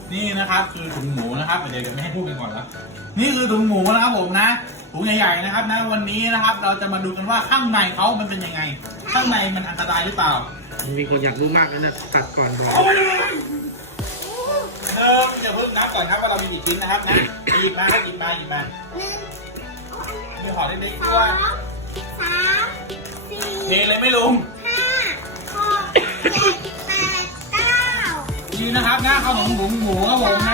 นี่นะครับคือถุงหมูนะครับเดี๋ยวไม่ให้พูดกันก่อนแล้วนี่คือถุงหมูนะครับผมนะถุงใหญ่ๆนะครับนะวันนี้นะครับเราจะมาดูกันว่าข้างในเขามันเป็นยังไงข้างในมันอันตรายหรือเปล่ามีคนอยากรู้มากเลยนะตัดก่อนบอกจะพึ่งนับก่อนครับว่าเรามีกี่ชิ้นนะครับนะหยิบมามีห่อเล็กๆด้วย 3 4 เทเลยไม่ลุง 5 6 7 8 9 นี่นะครับนะข้าวหนมหมูครับผมนะ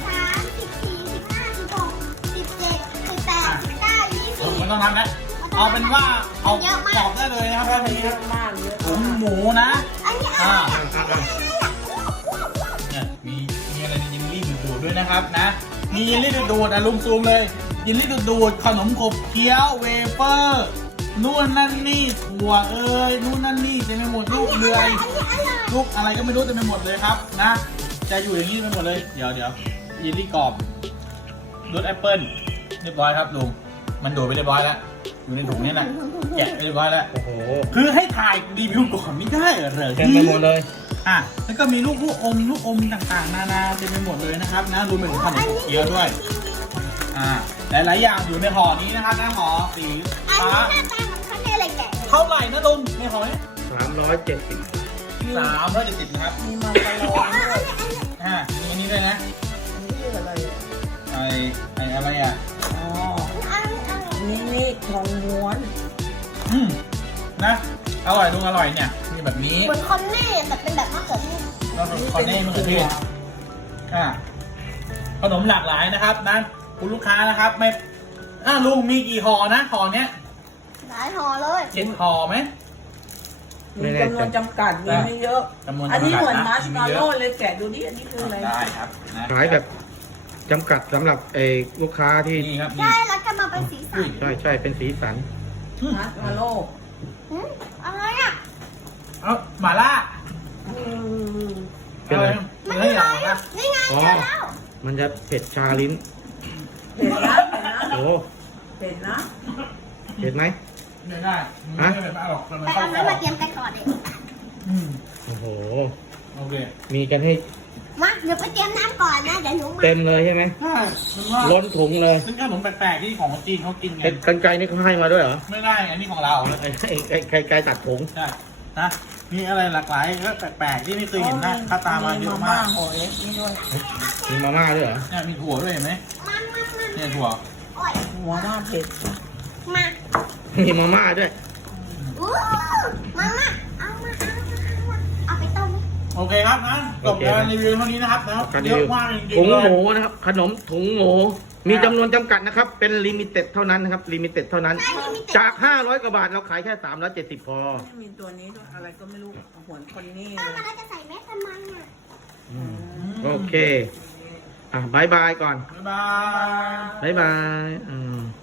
มันต้องทำนะเอาเป็นว่าเอากรอบได้เลยนะครับแบบนี้ถุงหมูนะเนี่ยมีอะไรในยินลี่ดูดด้วยนะครับนะมียินลี่ดูดลุงซูมเลยยินลี่ดูดขนมขบเคี้ยวเวเฟอร์นู่นนั่นนี่ถั่วนู่นนั่นนี่เต็มไปหมดลูกเดือยลูกอะไรก็ไม่รู้เต็มไปหมดเลยครับนะจะอยู่อย่างนี้ไปหมดเลยเดี๋ยวยินลี่กรอบรสแอปเปิ้ลเรียบร้อยครับลุงมันดูดไปเรียบร้อยแล้วอยู่ในถุงนี่แหละแกะไปเรียบร้อยแล้วโอ้โหคือให้ถ่ายรีวิวก่อนไม่ได้เหรอเต็มไปหมดเลยแล้วก็มีลูกอมต่างๆนานาเต็มไปหมดเลยนะครับนะรวมไปถึงขนมเคี้ยวด้วยหลายๆอย่างอยู่ในห่อนี้นะครับนะห่อสีฟ้าเท่าไหร่นะลุงในห่อนี้ 370 นะครับมีมันกะโลด้วยมีอันนี้ด้วยนะนี่อะไรอะไรอ๋อนี่ทองม้วนนะอร่อยลุงอร่อยเนี่ยมีแบบนี้เหมือนคอนเน่แต่เป็นแบบมะเขือเทศเราเป็นคอนเน่มะเขือเทศขนมหลากหลายนะครับนะคุณลูกค้านะครับไม่ลุงมีกี่ห่อนะห่อเนี้ยหลายห่อเลย 7ห่อไหมมีจำนวนจำกัดมีไม่เยอะอันนี้เหมือนมัชมาโล่เลยแกะดูดิอันนี้คืออะไรได้ครับขายแบบจำกัดสำหรับลูกค้าที่ใช่แล้วจะมาเป็นสีสันใช่เป็นสีสันมัชมาโล่อะไรหม่าล่าเป็นอะไรมันไม่ร้อนนี่ไงเจอแล้วมันจะเผ็ดชาลิ้นเผ็ดนะโอ้เผ็ดนะเผ็ดไหมไม่ได้ไม่ได้หรอกแต่เอาน้ำมาเตรียมไปก่อนเลยโอ้โหโอเคมีกันให้มาเดี๋ยวไปเตรียมน้ำก่อนนะเดี๋ยวหนูมาเต็มเลยใช่ไหมใช่ล้นถุงเลยซึ่งขนมแปลกๆที่ของจีนเขากินไงกันไกรนี่เขาให้มาด้วยเหรอไม่ได้อันนี้ของเราไก่ตัดถุงใช่นะมีอะไรหลากหลายก็แปลกๆที่ไม่เคยเห็นนะข้าตามาเยอะมากมีมาม่าด้วยเหรอเนี่ยมีถั่วด้วยเห็นไหมเนี่ยถั่วหัวมาเผ็ดมามีมาม่าด้วยมาเอาไปต้มโอเคครับนะจบการรีวิวเท่านี้นะครับเยอะมากจริงๆถุงหมูนะครับขนมถุงหมูมีจำนวนจำกัดนะครับเป็นลิมิเต็ดเท่านั้นนะครับลิมิเต็ดเท่านั้นจาก500 กว่าบาทเราขายแค่370พอมีตัวนี้ด้วยอะไรก็ไม่รู้หัวคนนี้มันจะใส่แม่ทำไมโอเคบายบายก่อนบ๊ายบาย